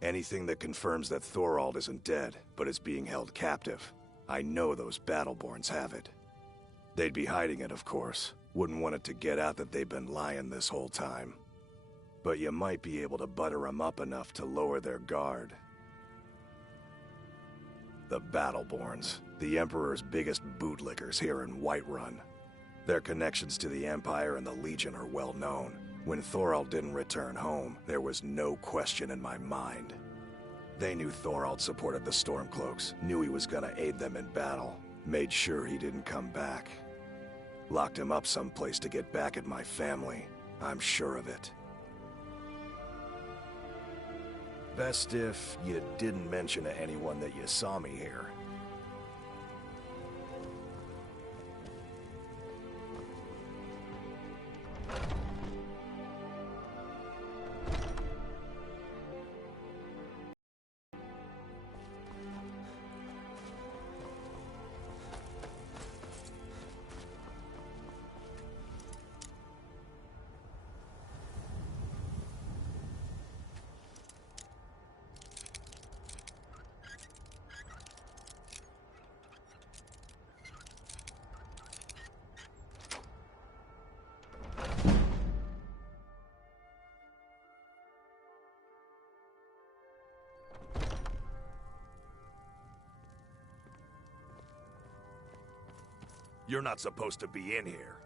Anything that confirms that Thorald isn't dead, but is being held captive. I know those Battleborns have it. They'd be hiding it, of course. Wouldn't want it to get out that they've been lying this whole time. But you might be able to butter them up enough to lower their guard. The Battleborns, the Emperor's biggest bootlickers here in Whiterun. Their connections to the Empire and the Legion are well known. When Thorald didn't return home, there was no question in my mind. They knew Thorald supported the Stormcloaks, knew he was gonna aid them in battle, made sure he didn't come back. Locked him up someplace to get back at my family. I'm sure of it. Best if you didn't mention to anyone that you saw me here. You're not supposed to be in here.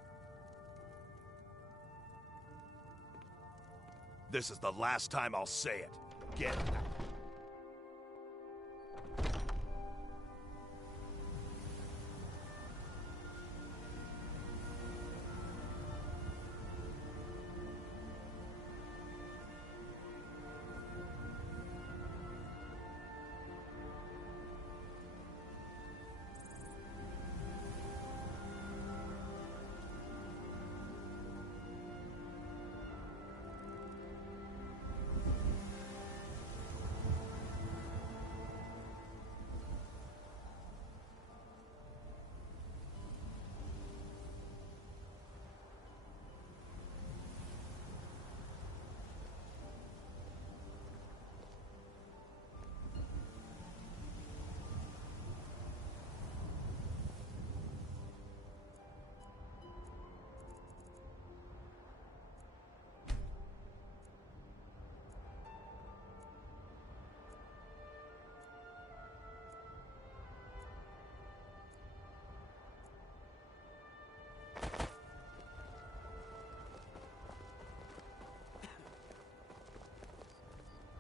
This is the last time I'll say it. Get out.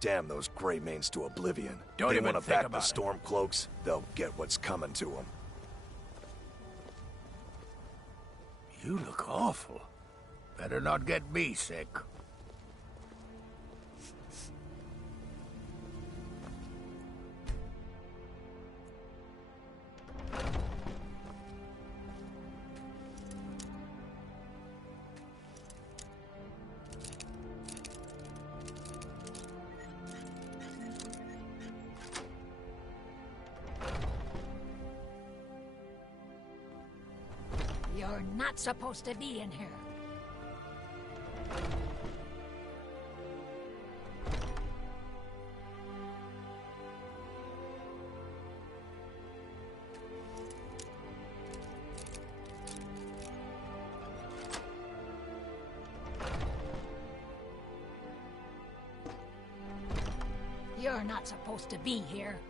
Damn those Greymanes to oblivion. Don't They even want to think back the about it. Stormcloaks, they'll get what's coming to them. You look awful. Better not get me sick. You're not supposed to be in here. You're not supposed to be here.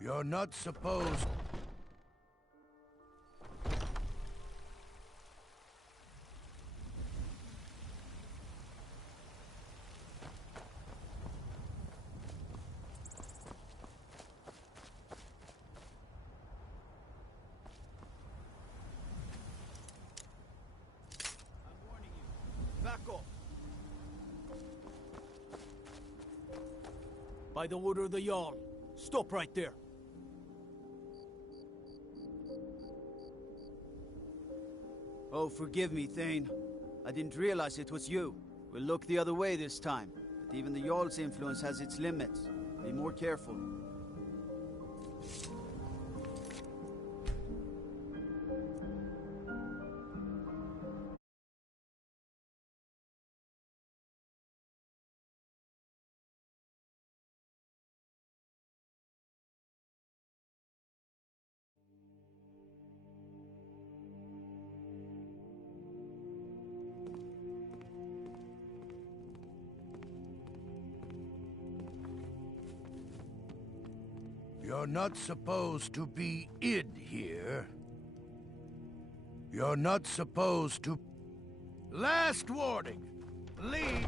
You're not supposed... Back off. By the order of the Jarl. Stop right there. Oh, forgive me, Thane. I didn't realize it was you. We'll look the other way this time. But even the Jarl's influence has its limits. Be more careful. You're not supposed to be in here. You're not supposed to... Last warning! Leave!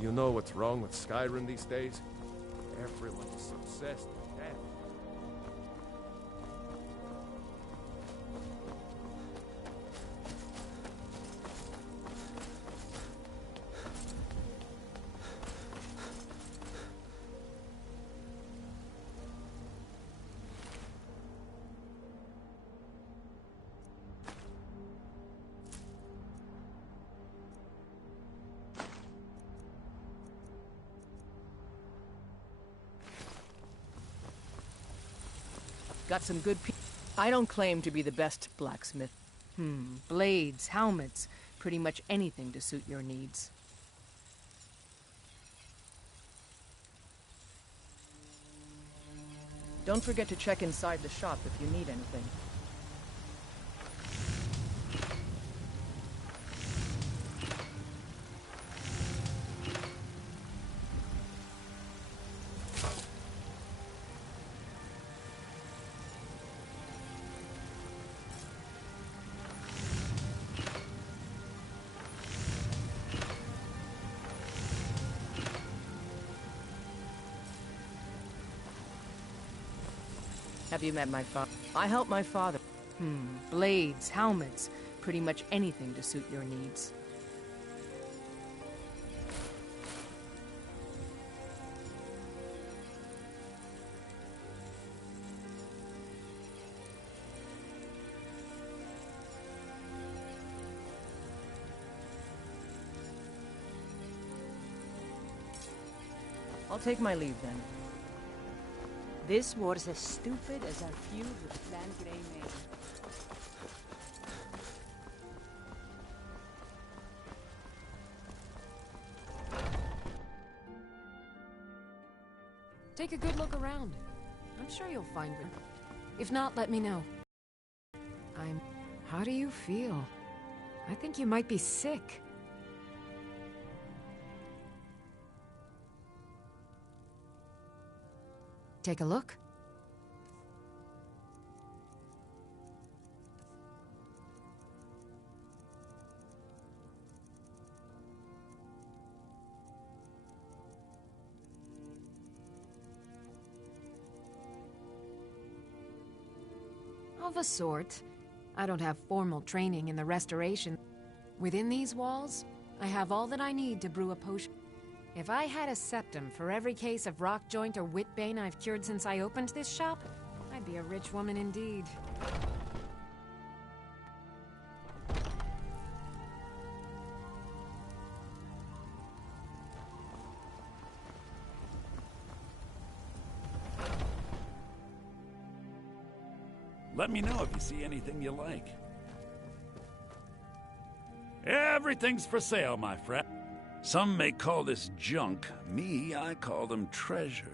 You know what's wrong with Skyrim these days? Everyone's obsessed with death. Got some good people. I don't claim to be the best blacksmith. Blades, helmets, pretty much anything to suit your needs. Don't forget to check inside the shop if you need anything. Have you met my father? I help my father. Blades, helmets, pretty much anything to suit your needs. I'll take my leave then. This war's as stupid as our feud with Clan Greymane. Take a good look around. I'm sure you'll find it. If not, let me know. How do you feel? I think you might be sick. Take a look. Of a sort. I don't have formal training in the restoration. Within these walls, I have all that I need to brew a potion. If I had a septum for every case of rock joint or whitbane I've cured since I opened this shop, I'd be a rich woman indeed. Let me know if you see anything you like. Everything's for sale, my friend. Some may call this junk. Me, I call them treasures.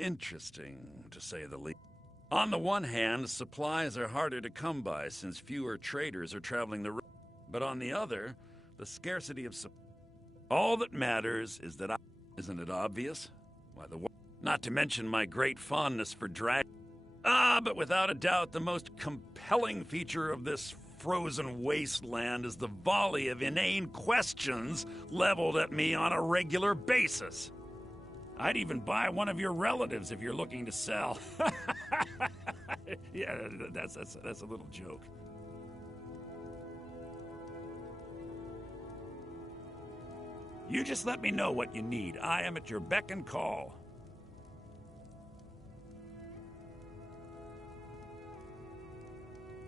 Interesting, to say the least. On the one hand, supplies are harder to come by since fewer traders are traveling the road. But on the other, the scarcity of supplies. All that matters is that isn't it obvious? Why, not to mention my great fondness for dragons. But without a doubt, the most compelling feature of this frozen wasteland is the volley of inane questions leveled at me on a regular basis. I'd even buy one of your relatives if you're looking to sell. Yeah, that's a little joke. You just let me know what you need. I am at your beck and call.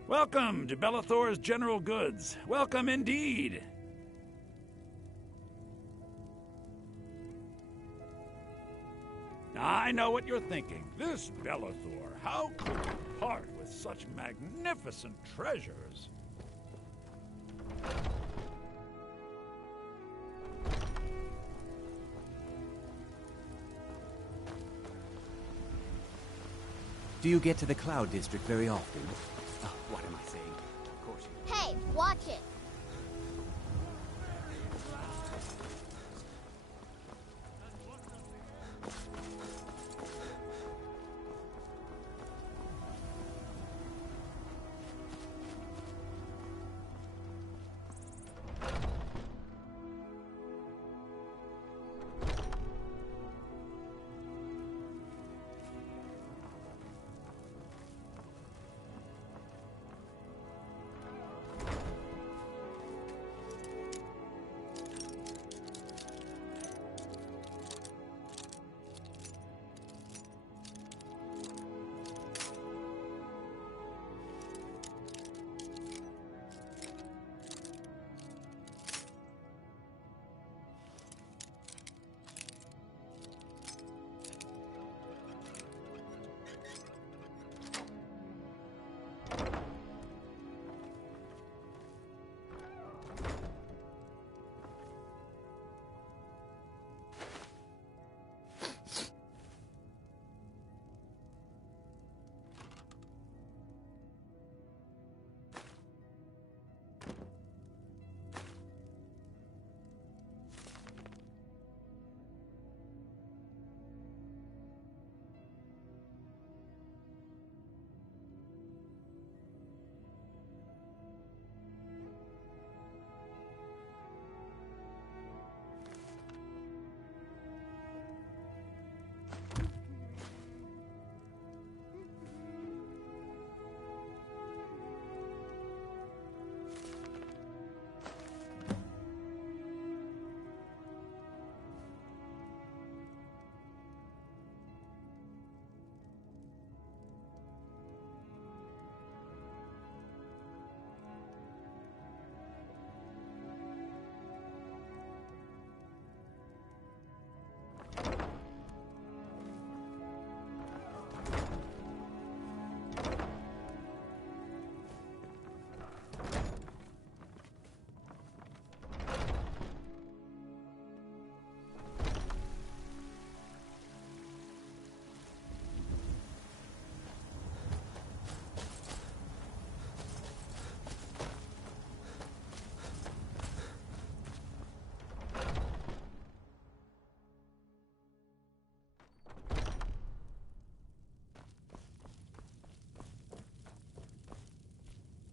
Welcome to Bellathor's General Goods. Welcome indeed. I know what you're thinking. This Bellathor, how could he part with such magnificent treasures? Do you get to the Cloud District very often? Oh, what am I saying? Of course you... Hey, watch it!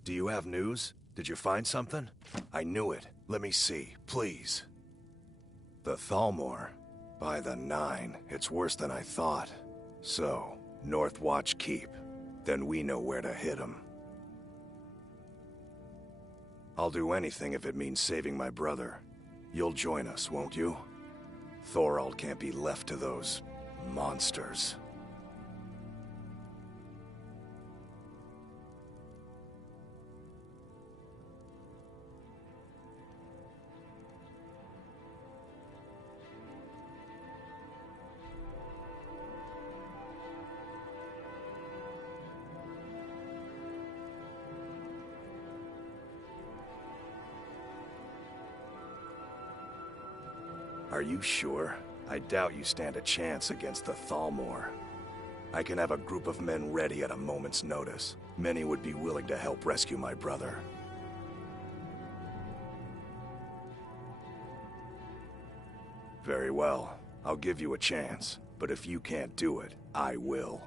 Do you have news? Did you find something? I knew it. Let me see, please. The Thalmor. By the 9, it's worse than I thought. So, Northwatch Keep. Then we know where to hit 'em. I'll do anything if it means saving my brother. You'll join us, won't you? Thorald can't be left to those monsters. Are you sure? I doubt you stand a chance against the Thalmor. I can have a group of men ready at a moment's notice. Many would be willing to help rescue my brother. Very well. I'll give you a chance. But if you can't do it, I will.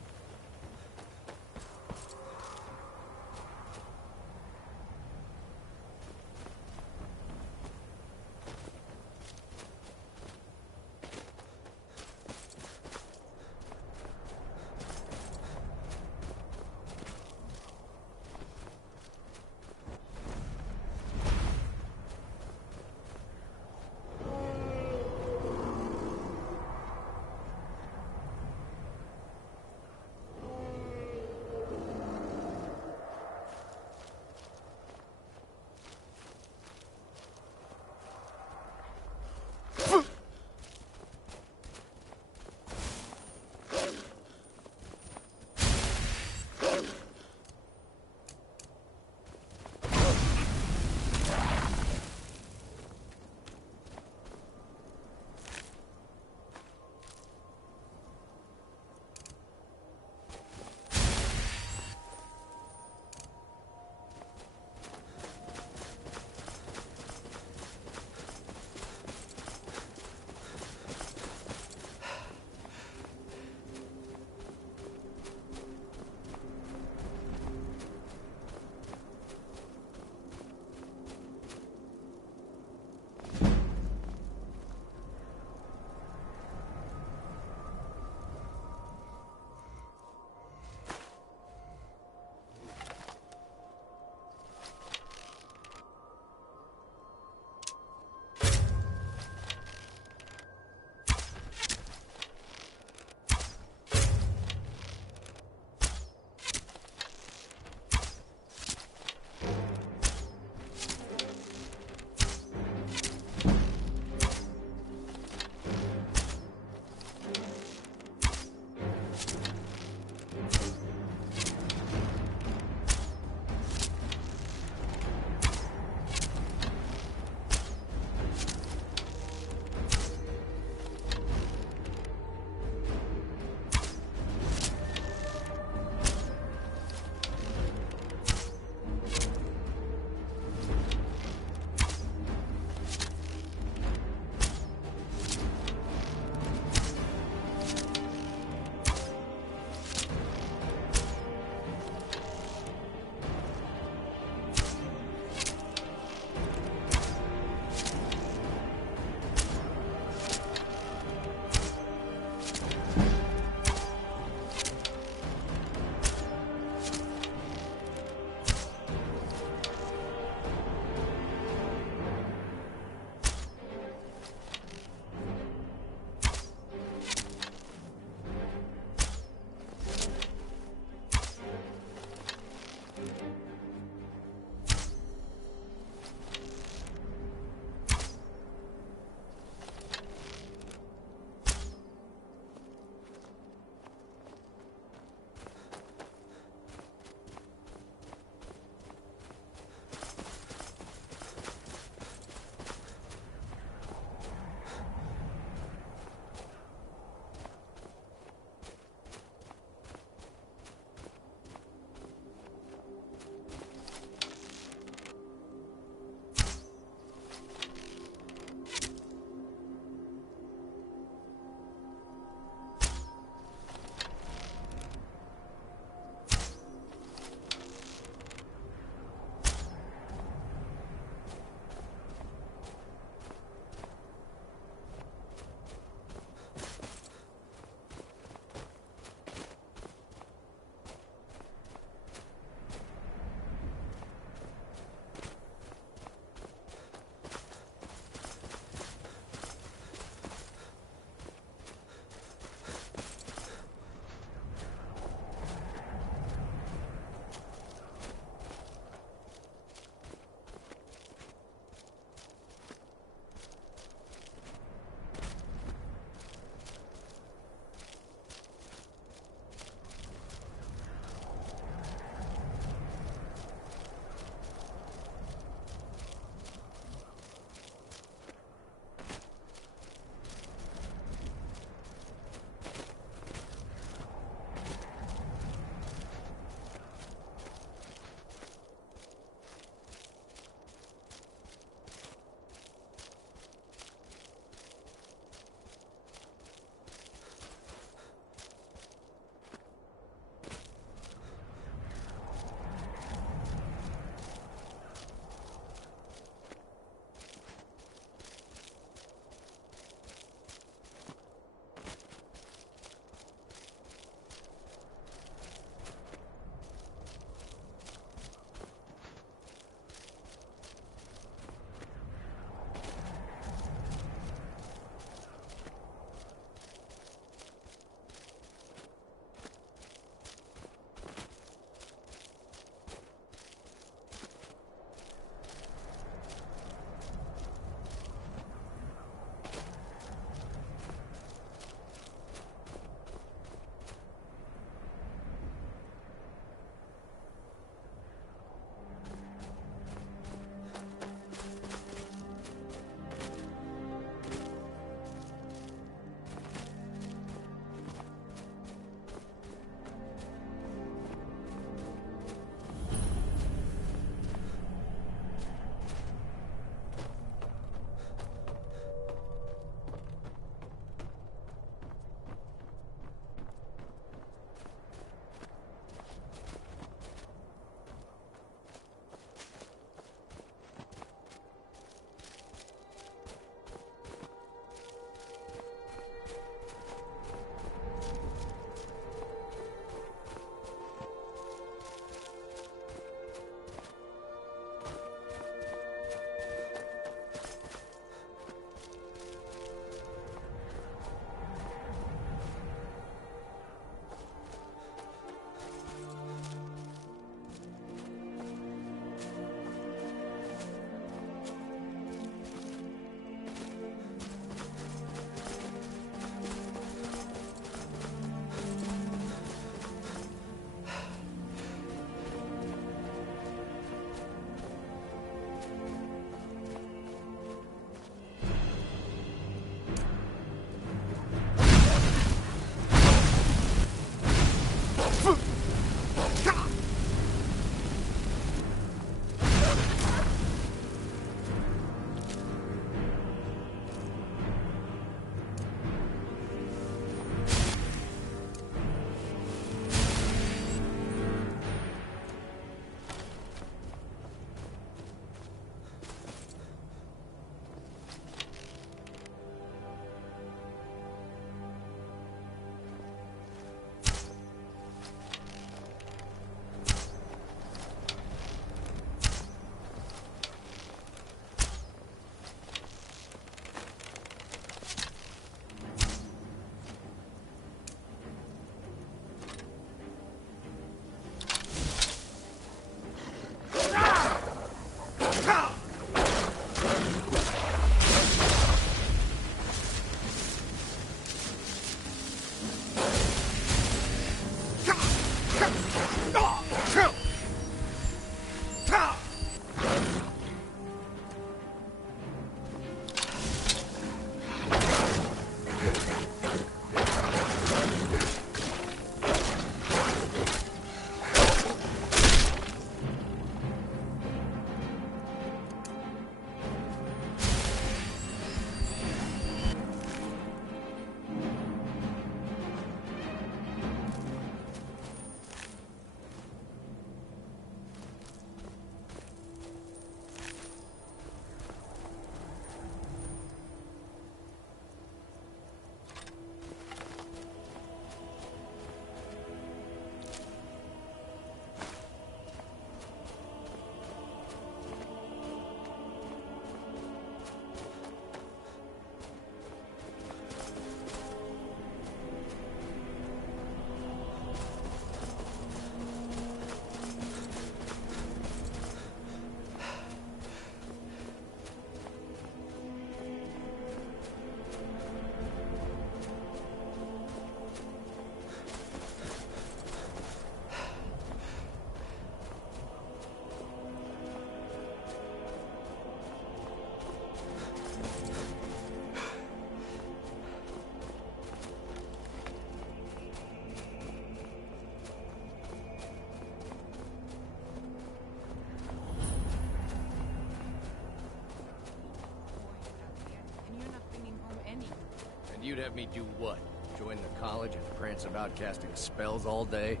have me do what? Join the college and prance about casting spells all day?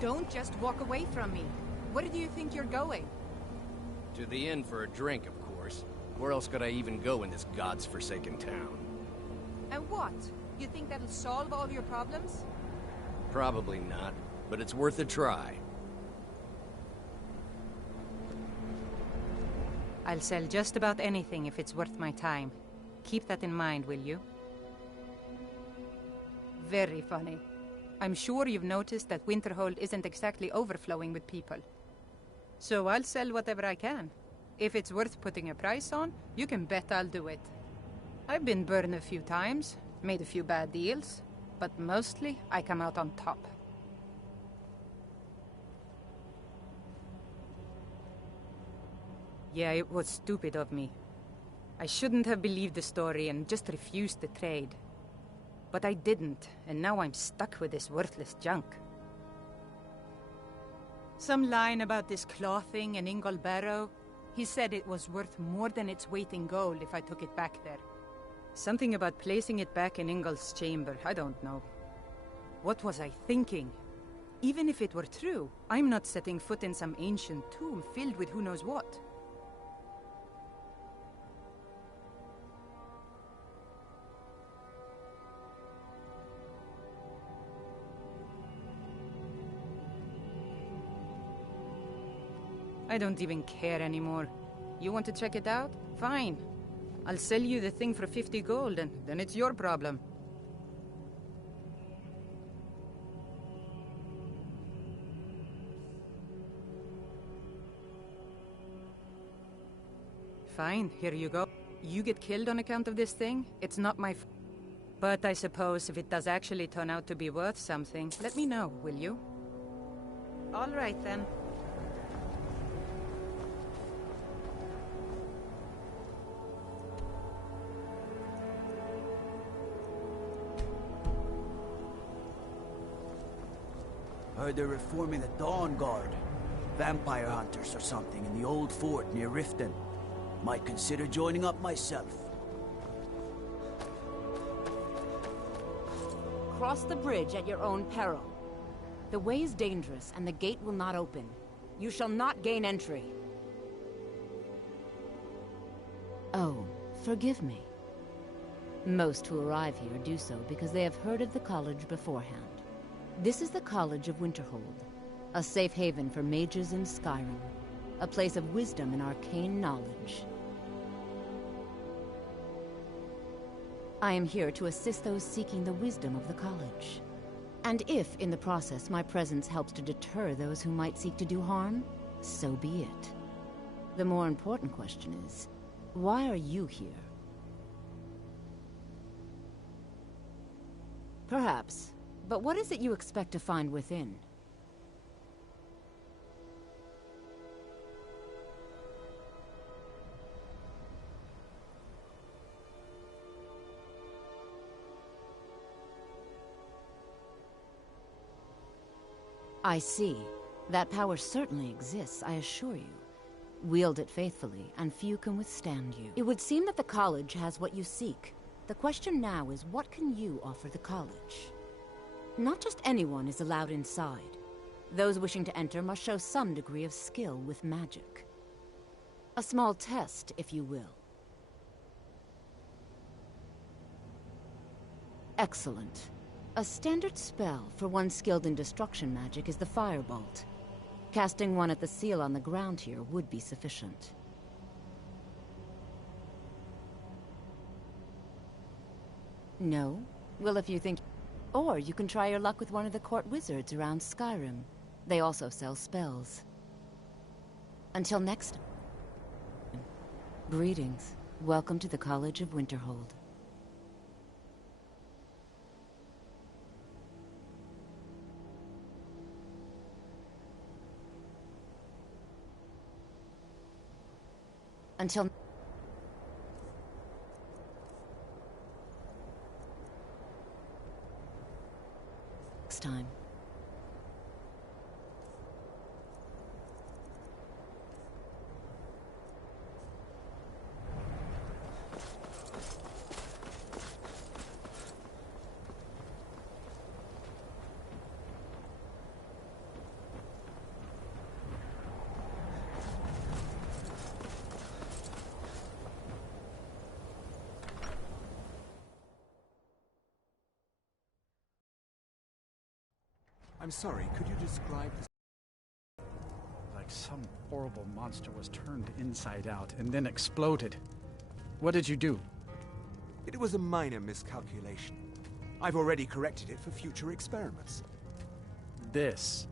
Don't just walk away from me. Where do you think you're going? To the inn for a drink, of course. Where else could I even go in this god's forsaken town? And what? You think that'll solve all your problems? Probably not, but it's worth a try. I'll sell just about anything if it's worth my time. Keep that in mind, will you? Very funny. I'm sure you've noticed that Winterhold isn't exactly overflowing with people. So I'll sell whatever I can. If it's worth putting a price on, you can bet I'll do it. I've been burned a few times, made a few bad deals, but mostly I come out on top. Yeah, it was stupid of me. I shouldn't have believed the story and just refused the trade. But I didn't, and now I'm stuck with this worthless junk. Some line about this clothing in Ingol Barrow. He said it was worth more than its weight in gold if I took it back there. Something about placing it back in Ingol's chamber, I don't know. What was I thinking? Even if it were true, I'm not setting foot in some ancient tomb filled with who knows what. I don't even care anymore. You want to check it out? Fine. I'll sell you the thing for 50 gold, and then it's your problem. Fine, here you go. You get killed on account of this thing? It's not my But I suppose if it does actually turn out to be worth something, let me know, will you? All right, then. Heard they're reforming the Dawn Guard. Vampire hunters or something in the old fort near Riften. Might consider joining up myself. Cross the bridge at your own peril. The way is dangerous, and the gate will not open. You shall not gain entry. Oh, forgive me. Most who arrive here do so because they have heard of the college beforehand. This is the College of Winterhold, a safe haven for mages in Skyrim, a place of wisdom and arcane knowledge. I am here to assist those seeking the wisdom of the college. And if, in the process, my presence helps to deter those who might seek to do harm, so be it. The more important question is, why are you here? Perhaps. But what is it you expect to find within? I see. That power certainly exists, I assure you. Wield it faithfully, and few can withstand you. It would seem that the college has what you seek. The question now is, what can you offer the college? Not just anyone is allowed inside. Those wishing to enter must show some degree of skill with magic. A small test, if you will. Excellent. A standard spell for one skilled in destruction magic is the Firebolt. Casting one at the seal on the ground here would be sufficient. No? Well, if you think... Or you can try your luck with one of the court wizards around Skyrim. They also sell spells. Until next time. Greetings. Welcome to the College of Winterhold. Until next time. I'm sorry, could you describe the... Like some horrible monster was turned inside out and then exploded. What did you do? It was a minor miscalculation. I've already corrected it for future experiments. This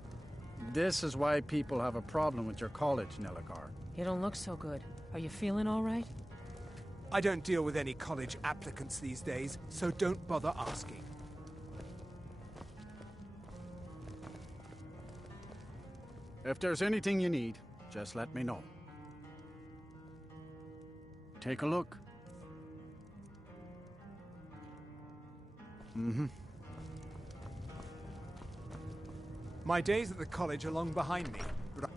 is why people have a problem with your college, Nelagar. You don't look so good. Are you feeling all right? I don't deal with any college applicants these days, so don't bother asking. If there's anything you need, just let me know. Take a look. My days at the college are long behind me, but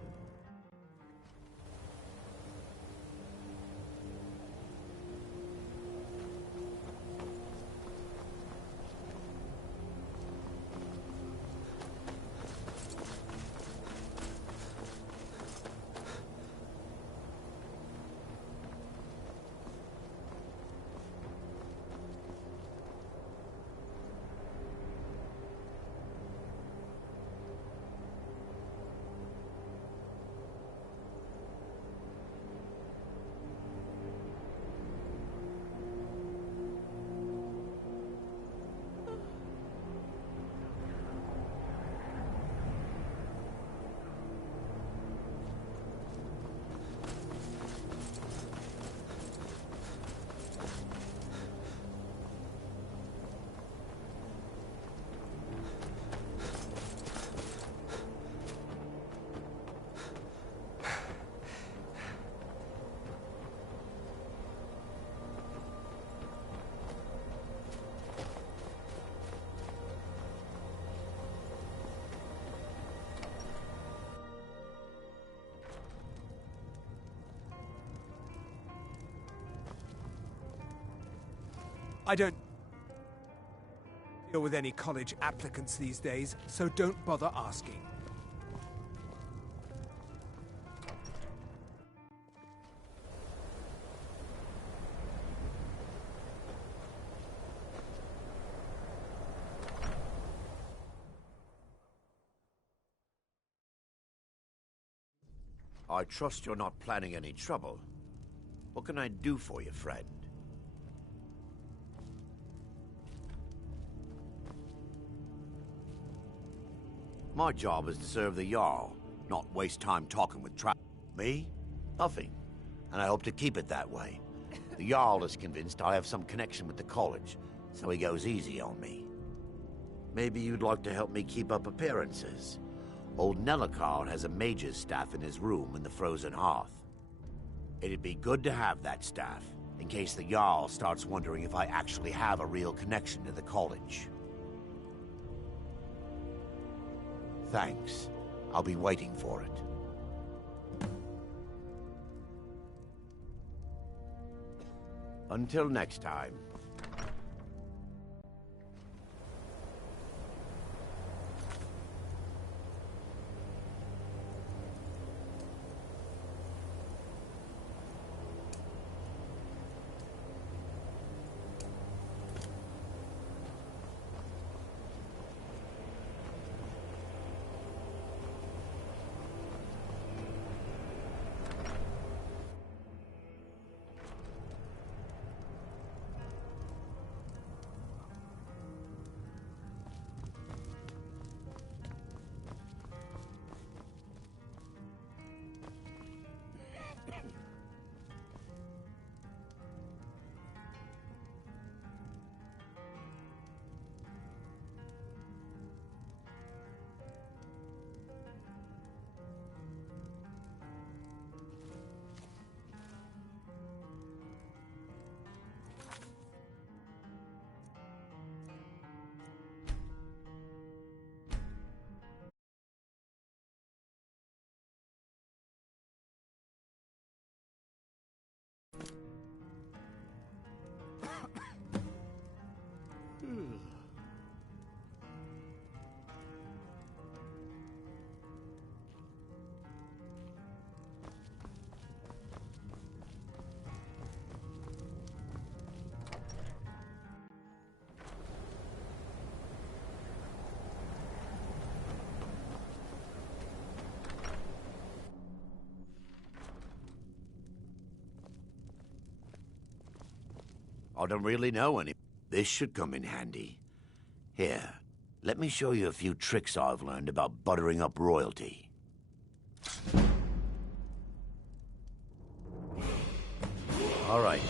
I don't deal with any college applicants these days, so don't bother asking. I trust you're not planning any trouble. What can I do for you, friend? My job is to serve the Jarl, not waste time talking with Me? Nothing. And I hope to keep it that way. The Jarl is convinced I have some connection with the college, so he goes easy on me. Maybe you'd like to help me keep up appearances. Old Nelagar has a mage's staff in his room in the frozen hearth. It'd be good to have that staff, in case the Jarl starts wondering if I actually have a real connection to the college. Thanks. I'll be waiting for it. Until next time. I don't really know any. This should come in handy. Here, let me show you a few tricks I've learned about buttering up royalty. All right.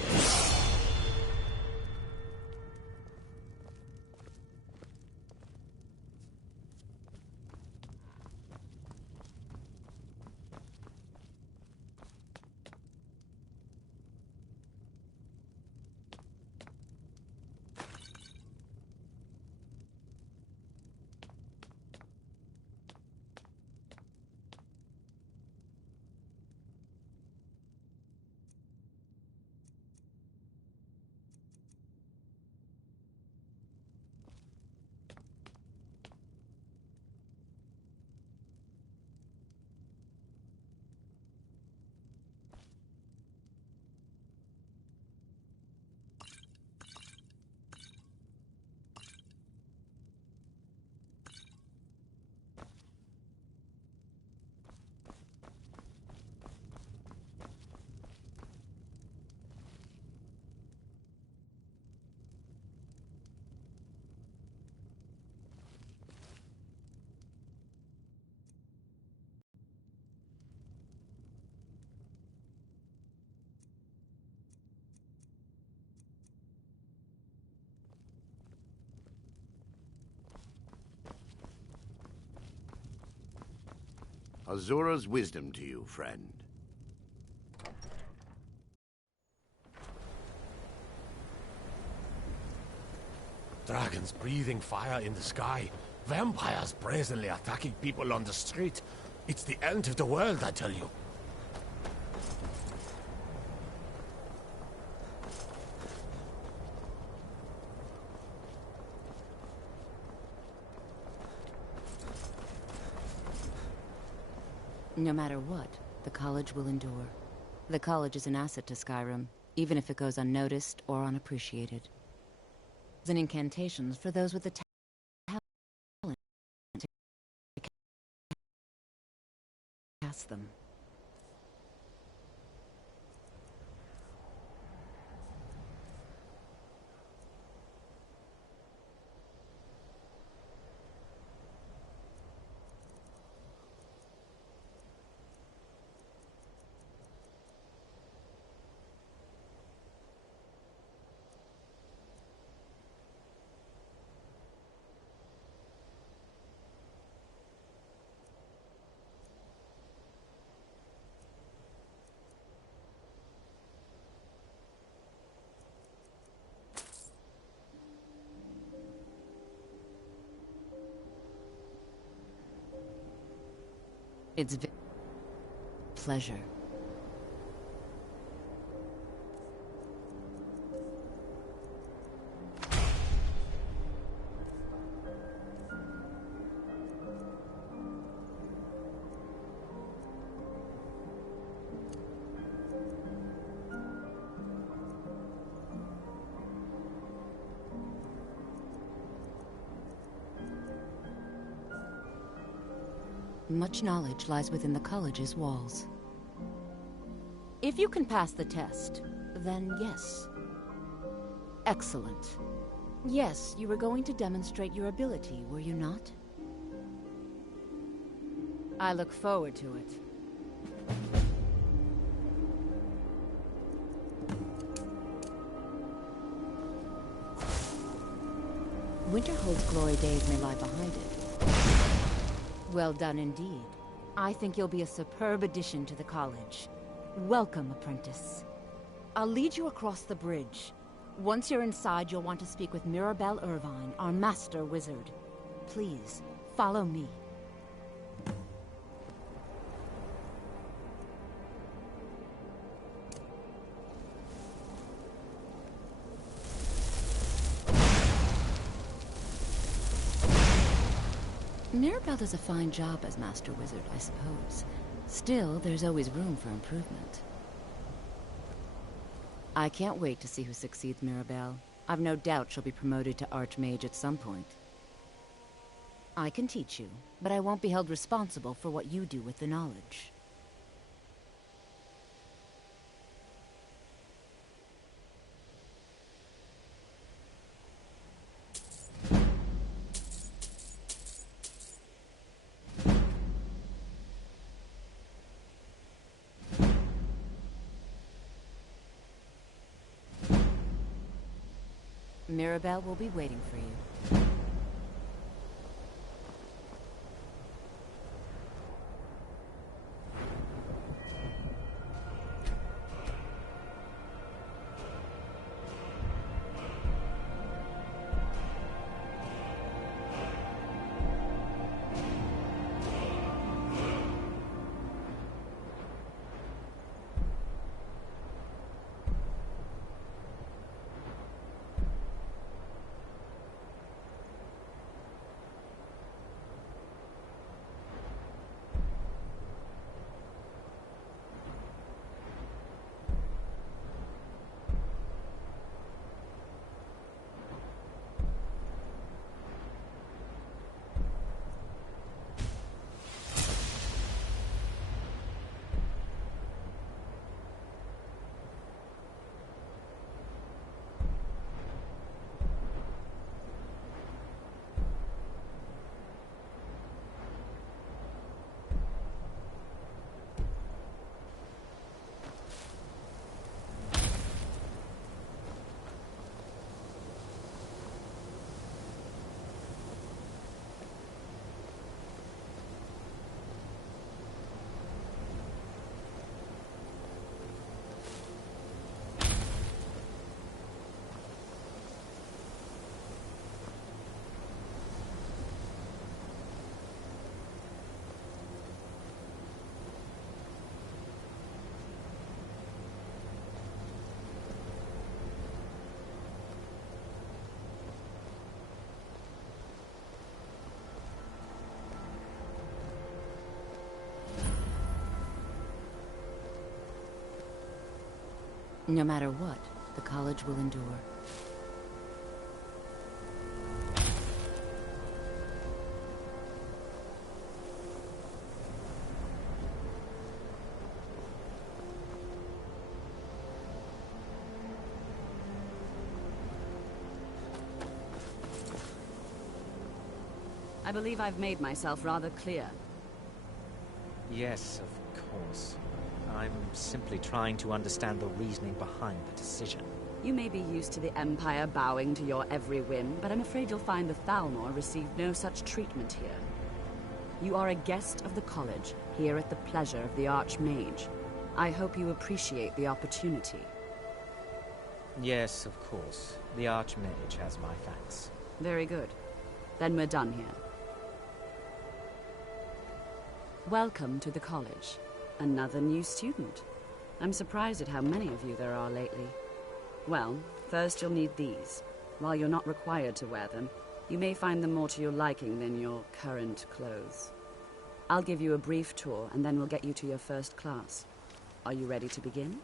Azura's wisdom to you, friend. Dragons breathing fire in the sky. Vampires brazenly attacking people on the street. It's the end of the world, I tell you. No matter what, the college will endure. The college is an asset to Skyrim, even if it goes unnoticed or unappreciated. And incantations for those with the talent to cast them. It's pleasure. Much knowledge lies within the college's walls. If you can pass the test, then yes. Excellent. Yes, you were going to demonstrate your ability, were you not? I look forward to it. Winterhold's glory days may lie behind it. Well done indeed. I think you'll be a superb addition to the college. Welcome, apprentice. I'll lead you across the bridge. Once you're inside, you'll want to speak with Mirabelle Irvine, our master wizard. Please, follow me. Mirabelle does a fine job as Master Wizard, I suppose. Still, there's always room for improvement. I can't wait to see who succeeds Mirabelle. I've no doubt she'll be promoted to Archmage at some point. I can teach you, but I won't be held responsible for what you do with the knowledge. Mirabelle will be waiting for you. No matter what, the college will endure. I believe I've made myself rather clear. Yes, of course. I'm simply trying to understand the reasoning behind the decision. You may be used to the Empire bowing to your every whim, but I'm afraid you'll find the Thalmor received no such treatment here. You are a guest of the college, here at the pleasure of the Archmage. I hope you appreciate the opportunity. Yes, of course. The Archmage has my thanks. Very good. Then we're done here. Welcome to the college. Another new student. I'm surprised at how many of you there are lately. Well, first you'll need these. While you're not required to wear them, you may find them more to your liking than your current clothes. I'll give you a brief tour, and then we'll get you to your first class. Are you ready to begin?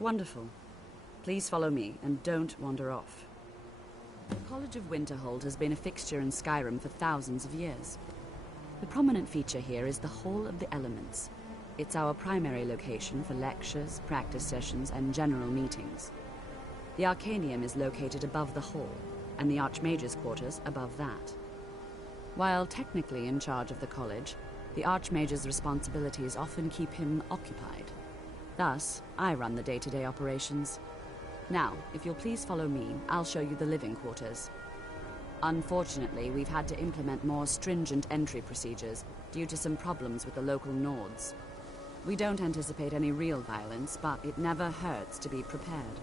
Wonderful. Please follow me, and don't wander off. The College of Winterhold has been a fixture in Skyrim for thousands of years. The prominent feature here is the Hall of the Elements. It's our primary location for lectures, practice sessions, and general meetings. The Arcanium is located above the hall, and the Archmage's quarters above that. While technically in charge of the college, the Archmage's responsibilities often keep him occupied. Thus, I run the day-to-day operations. Now, if you'll please follow me, I'll show you the living quarters. Unfortunately, we've had to implement more stringent entry procedures due to some problems with the local Nords. We don't anticipate any real violence, but it never hurts to be prepared.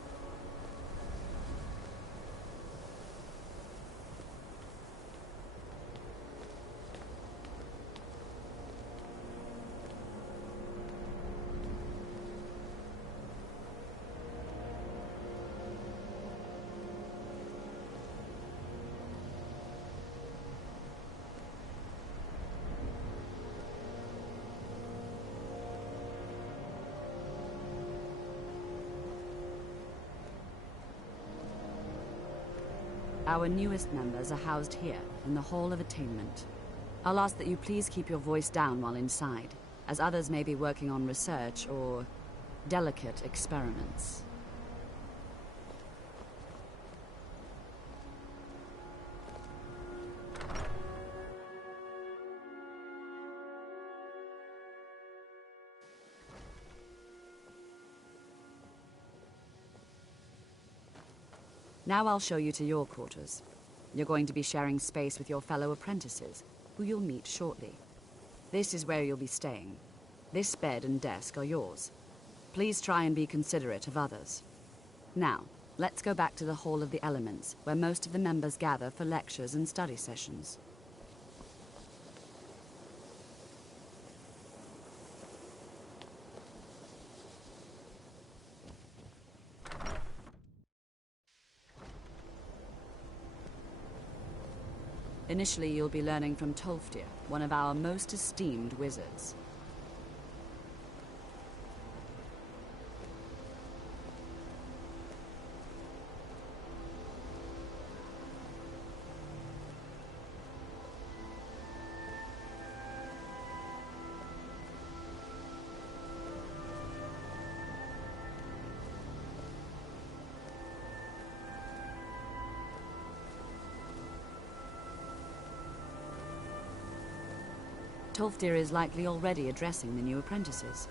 Our newest members are housed here, in the Hall of Attainment. I'll ask that you please keep your voice down while inside, as others may be working on research or delicate experiments. Now I'll show you to your quarters. You're going to be sharing space with your fellow apprentices, who you'll meet shortly. This is where you'll be staying. This bed and desk are yours. Please try and be considerate of others. Now, let's go back to the Hall of the Elements, where most of the members gather for lectures and study sessions. Initially, you'll be learning from Tolfdir, one of our most esteemed wizards. Tolfdir is likely already addressing the new apprentices.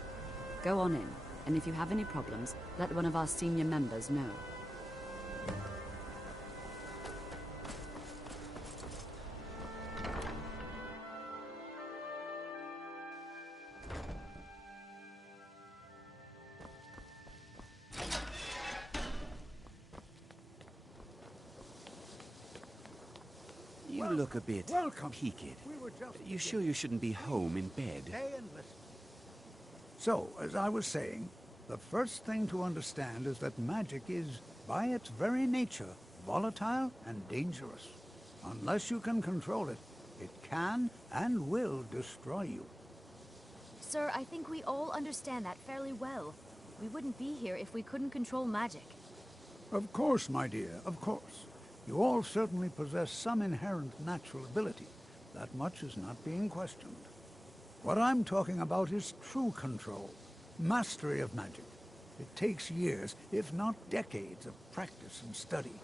Go on in, and if you have any problems, let one of our senior members know. You look a bit peaked. You sure you shouldn't be home in bed? So, as I was saying, the first thing to understand is that magic is, by its very nature, volatile and dangerous. Unless you can control it, it can and will destroy you. Sir, I think we all understand that fairly well. We wouldn't be here if we couldn't control magic. Of course, my dear, of course. You all certainly possess some inherent natural ability. That much is not being questioned. What I'm talking about is true control, mastery of magic. It takes years, if not decades, of practice and study.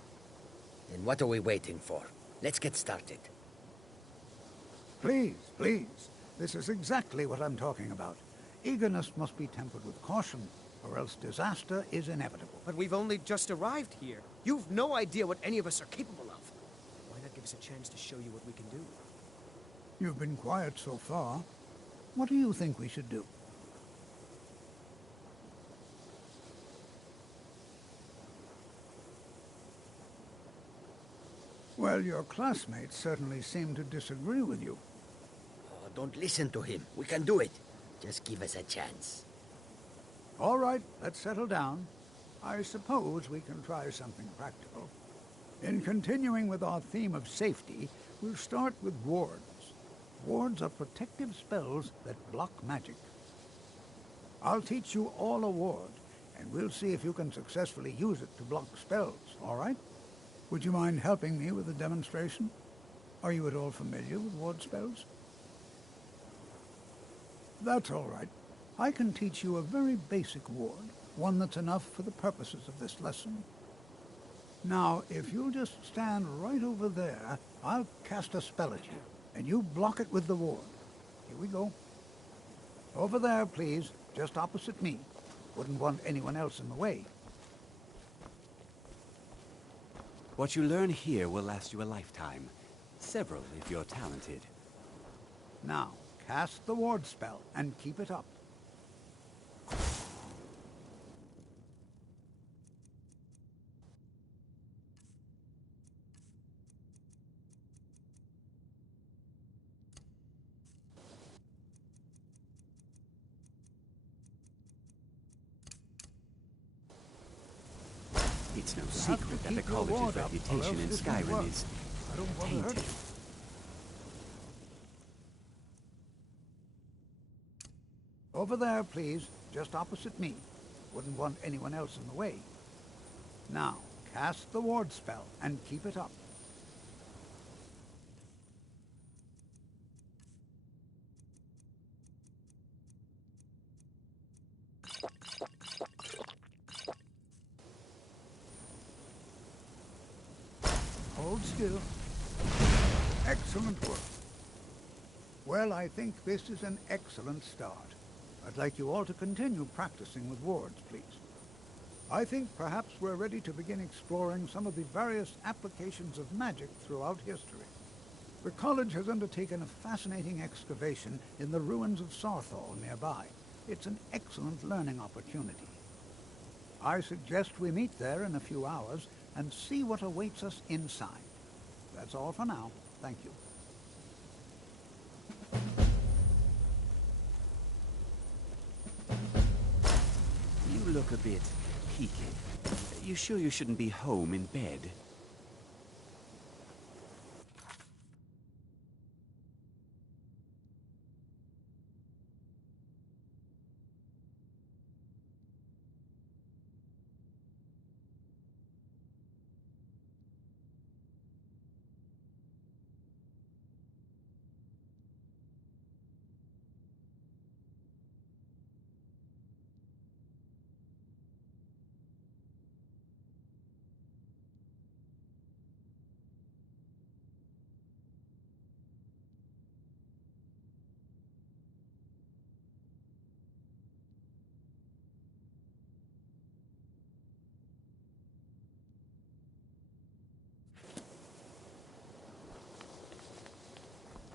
Then what are we waiting for? Let's get started. Please, please. This is exactly what I'm talking about. Eagerness must be tempered with caution, or else disaster is inevitable. But we've only just arrived here. You've no idea what any of us are capable of. Why not give us a chance to show you what we can do? You've been quiet so far. What do you think we should do? Well, your classmates certainly seem to disagree with you. Oh, don't listen to him. We can do it. Just give us a chance. All right, let's settle down. I suppose we can try something practical. In continuing with our theme of safety, we'll start with wards. Wards are protective spells that block magic. I'll teach you all a ward, and we'll see if you can successfully use it to block spells, all right? Would you mind helping me with the demonstration? Are you at all familiar with ward spells? That's all right. I can teach you a very basic ward, one that's enough for the purposes of this lesson. Now, if you'll just stand right over there, I'll cast a spell at you, and you block it with the ward. Here we go. Over there, please, just opposite me. Wouldn't want anyone else in the way. What you learn here will last you a lifetime. Several, if you're talented. Now, cast the ward spell, and keep it up. It's no secret that the college's reputation in Skyrim is tainted. Over there, please, just opposite me. Wouldn't want anyone else in the way. Now, cast the ward spell, and keep it up. Hold still. Excellent work. Well, I think this is an excellent start. I'd like you all to continue practicing with wards, please. I think perhaps we're ready to begin exploring some of the various applications of magic throughout history. The college has undertaken a fascinating excavation in the ruins of Sarthal nearby. It's an excellent learning opportunity. I suggest we meet there in a few hours and see what awaits us inside. That's all for now. Thank you. You look a bit peaked. You sure you shouldn't be home in bed?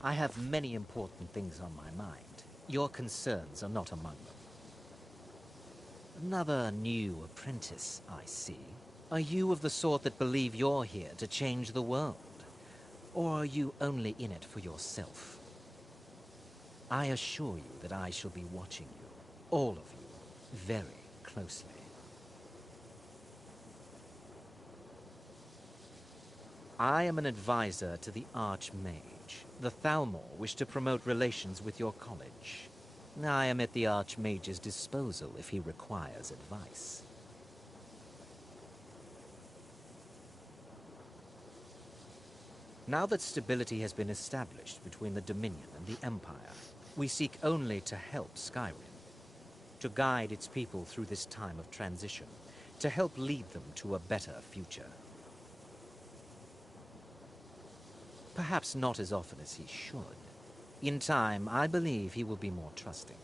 I have many important things on my mind. Your concerns are not among them. Another new apprentice, I see. Are you of the sort that believe you're here to change the world? Or are you only in it for yourself? I assure you that I shall be watching you, all of you, very closely. I am an advisor to the Archmage. The Thalmor wish to promote relations with your college. I am at the Archmage's disposal if he requires advice. Now that stability has been established between the Dominion and the Empire, we seek only to help Skyrim, to guide its people through this time of transition, to help lead them to a better future. Perhaps not as often as he should. In time, I believe he will be more trusting.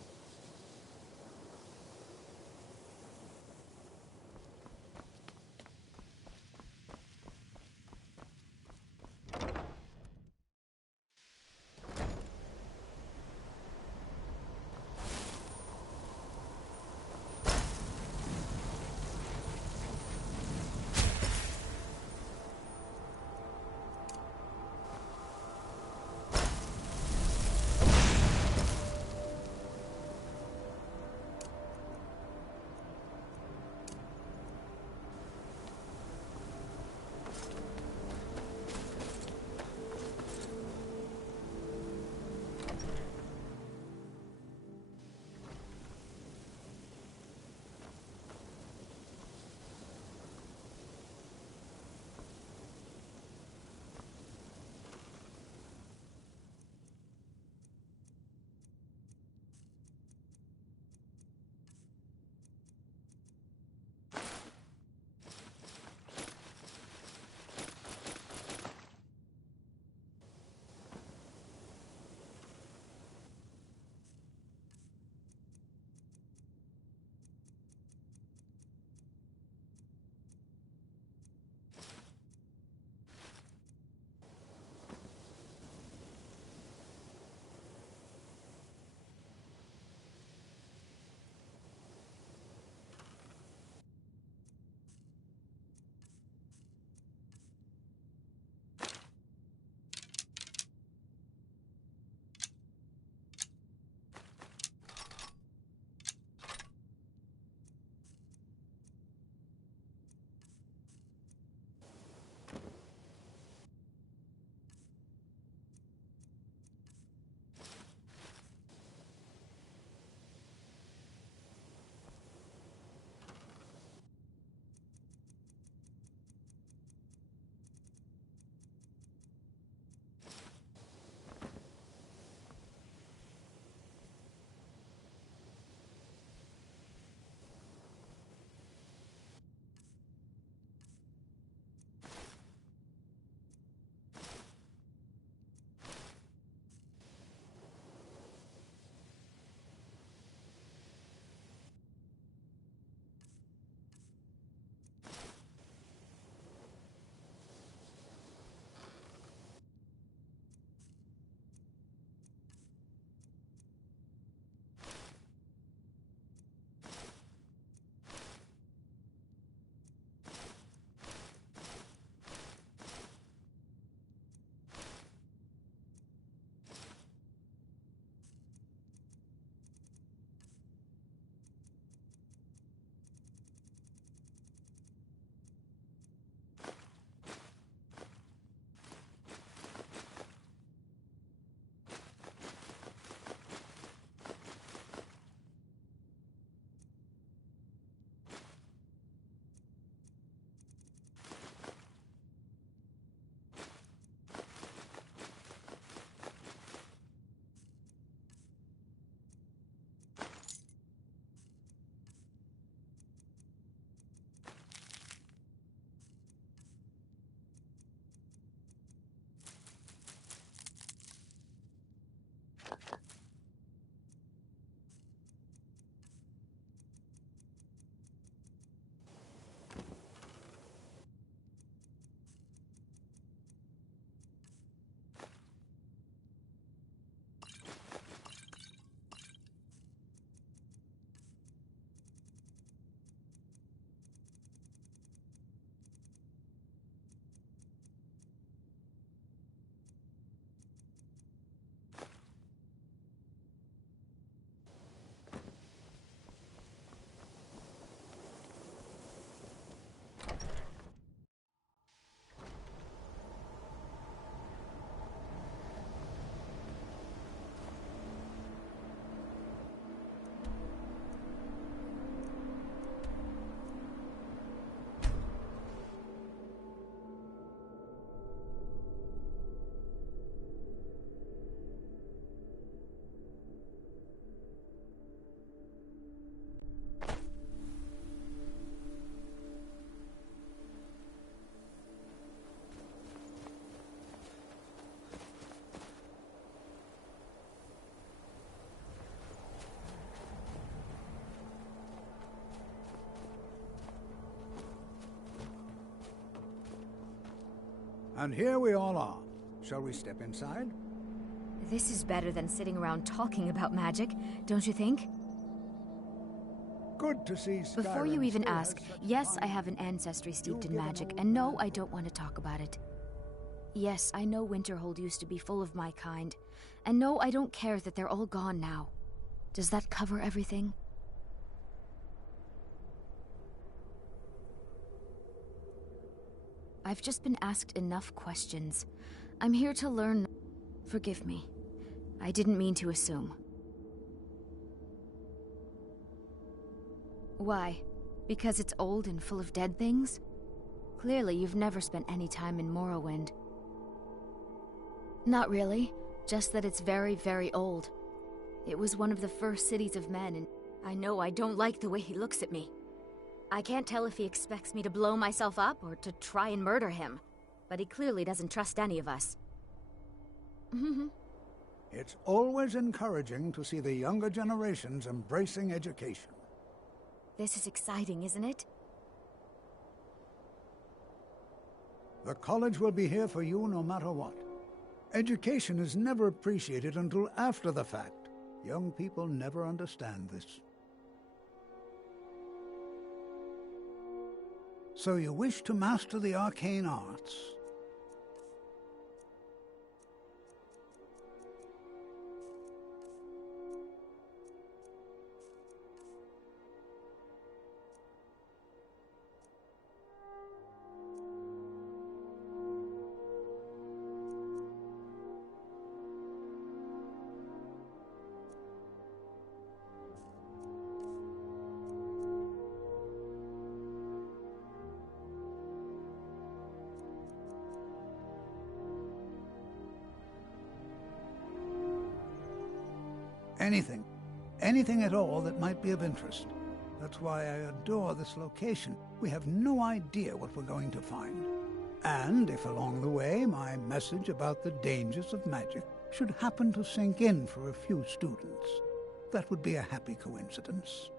And here we all are. Shall we step inside? This is better than sitting around talking about magic, don't you think? Good to see Skyrim. Before you even ask, yes, I have an ancestry steeped in magic, and no, I don't want to talk about it. Yes, I know Winterhold used to be full of my kind, and no, I don't care that they're all gone now. Does that cover everything? I've just been asked enough questions. I'm here to learn. Forgive me. I didn't mean to assume. Why? Because it's old and full of dead things? Clearly, you've never spent any time in Morrowind. Not really. Just that it's very, very old. It was one of the first cities of men, and I know I don't like the way he looks at me. I can't tell if he expects me to blow myself up or to try and murder him, but he clearly doesn't trust any of us. It's always encouraging to see the younger generations embracing education. This is exciting, isn't it? The college will be here for you no matter what. Education is never appreciated until after the fact. Young people never understand this. So you wish to master the arcane arts? Anything. Anything at all that might be of interest. That's why I adore this location. We have no idea what we're going to find. And if along the way my message about the dangers of magic should happen to sink in for a few students, that would be a happy coincidence.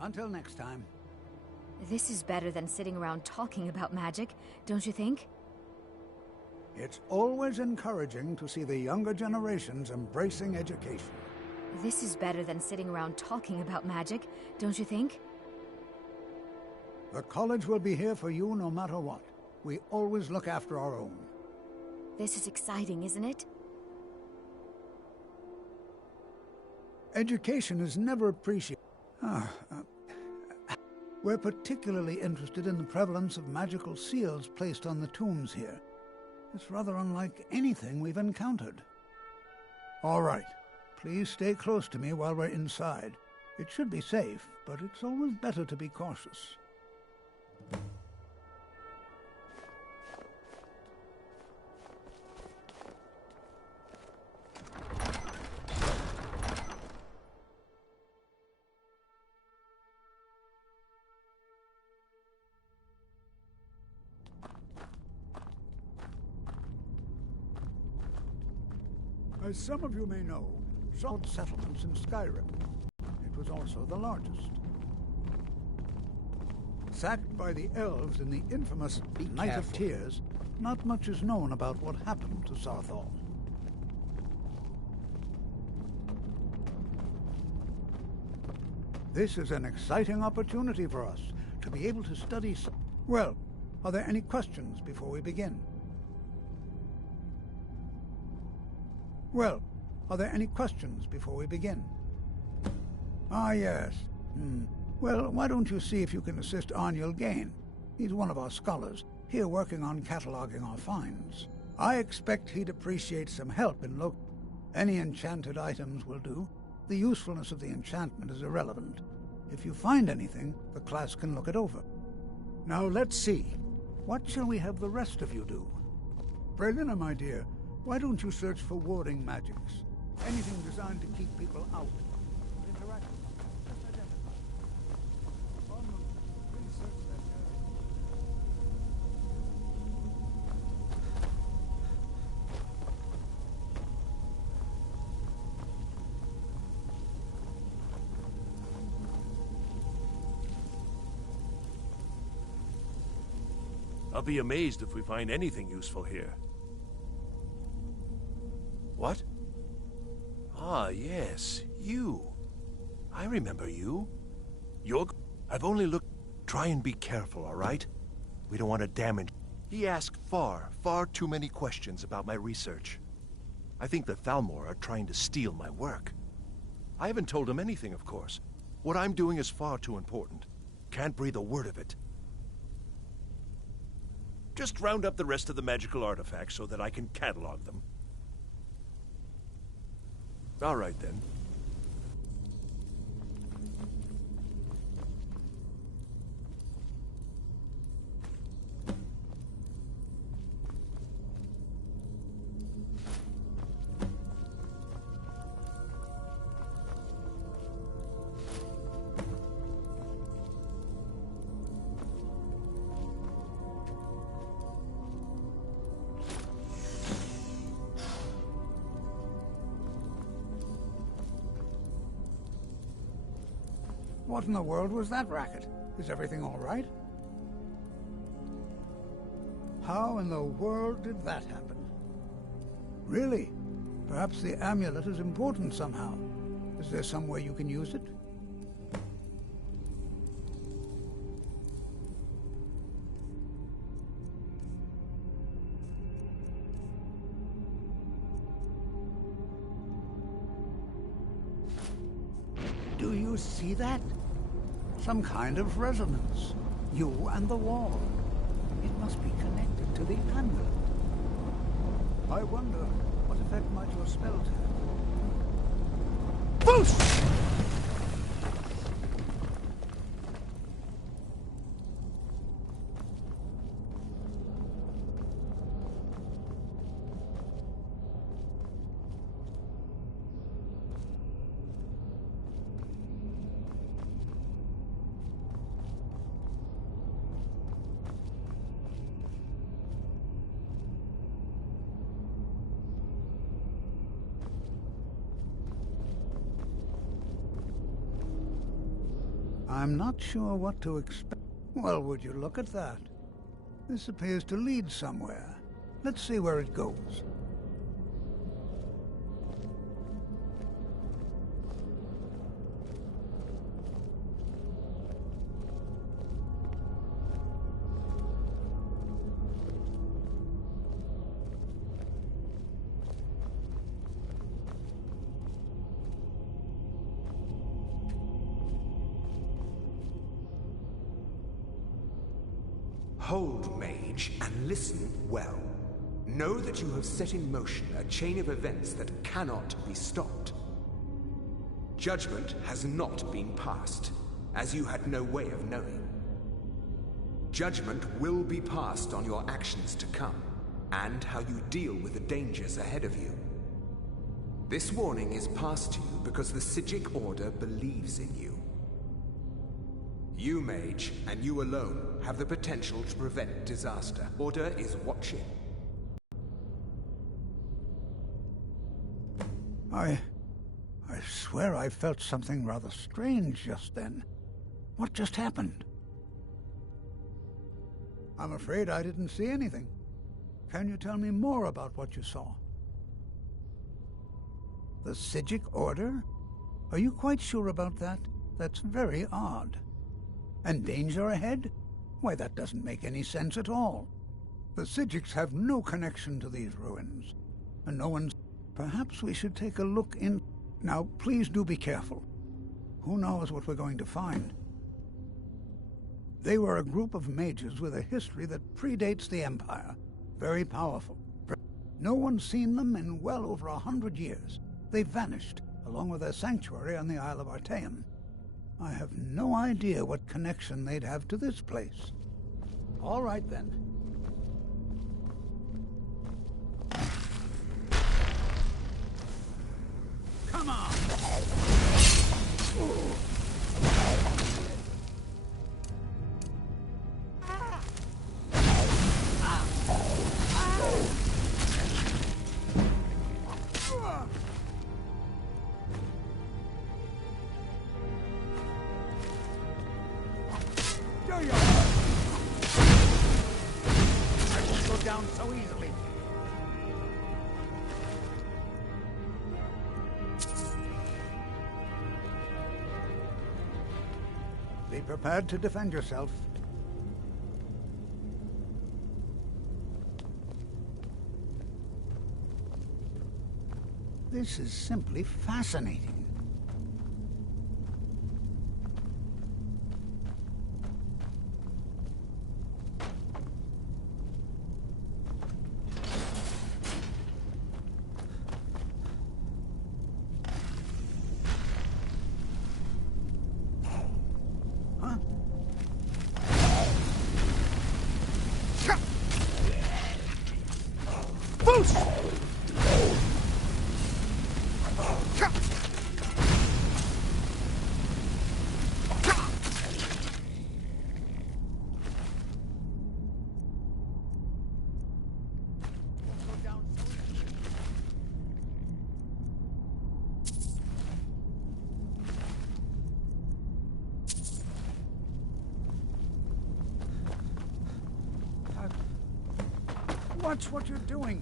Until next time. This is better than sitting around talking about magic, don't you think? It's always encouraging to see the younger generations embracing education. This is better than sitting around talking about magic, don't you think? The college will be here for you no matter what. We always look after our own. This is exciting, isn't it? Education is never appreciated. We're particularly interested in the prevalence of magical seals placed on the tombs here. It's rather unlike anything we've encountered. All right. Please stay close to me while we're inside. It should be safe, but it's always better to be cautious. As some of you may know, salt settlements in Skyrim. It was also the largest. Sacked by the elves in the infamous Night of Tears, not much is known about what happened to Sarthal. This is an exciting opportunity for us to be able to study Well, are there any questions before we begin? Well, are there any questions before we begin? Ah, yes. Well, why don't you see if you can assist Arniel Gain? He's one of our scholars, here working on cataloging our finds. I expect he'd appreciate some help in Any enchanted items will do. The usefulness of the enchantment is irrelevant. If you find anything, the class can look it over. Now let's see. What shall we have the rest of you do? Brelina, my dear, why don't you search for warding magics? Anything designed to keep people out. Interact with them. Just identify. Arnold, please search that area. I'll be amazed if we find anything useful here. What? Ah, yes, you. I remember you. I've only looked... Try and be careful, all right? We don't want to damage... He asked far too many questions about my research. I think the Thalmor are trying to steal my work. I haven't told him anything, of course. What I'm doing is far too important. Can't breathe a word of it. Just round up the rest of the magical artifacts so that I can catalog them. All right, then. What in the world was that racket? Is everything all right? How in the world did that happen? Really? Perhaps the amulet is important somehow. Is there some way you can use it? Do you see that? Some kind of resonance. You and the wall. It must be connected to the amulet. I wonder, what effect might your spell have? Boost! I'm not sure what to expect. Well, would you look at that? This appears to lead somewhere. Let's see where it goes. Hold, mage, and listen well. Know that you have set in motion a chain of events that cannot be stopped. Judgment has not been passed, as you had no way of knowing. Judgment will be passed on your actions to come, and how you deal with the dangers ahead of you. This warning is passed to you because the Psijic Order believes in you. You, mage, and you alone, have the potential to prevent disaster. Order is watching. I swear I felt something rather strange just then. What just happened? I'm afraid I didn't see anything. Can you tell me more about what you saw? The Psijic Order? Are you quite sure about that? That's very odd. And danger ahead? Why, that doesn't make any sense at all. The Psijics have no connection to these ruins, and no one's... Perhaps we should take a look in... Now, please do be careful. Who knows what we're going to find? They were a group of mages with a history that predates the Empire. Very powerful. No one's seen them in well over 100 years. They vanished, along with their sanctuary on the Isle of Artaeum. I have no idea what connection they'd have to this place. All right, then. Come on! I won't go down so easily. Be prepared to defend yourself. This is simply fascinating. Watch what you're doing.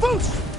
Boost!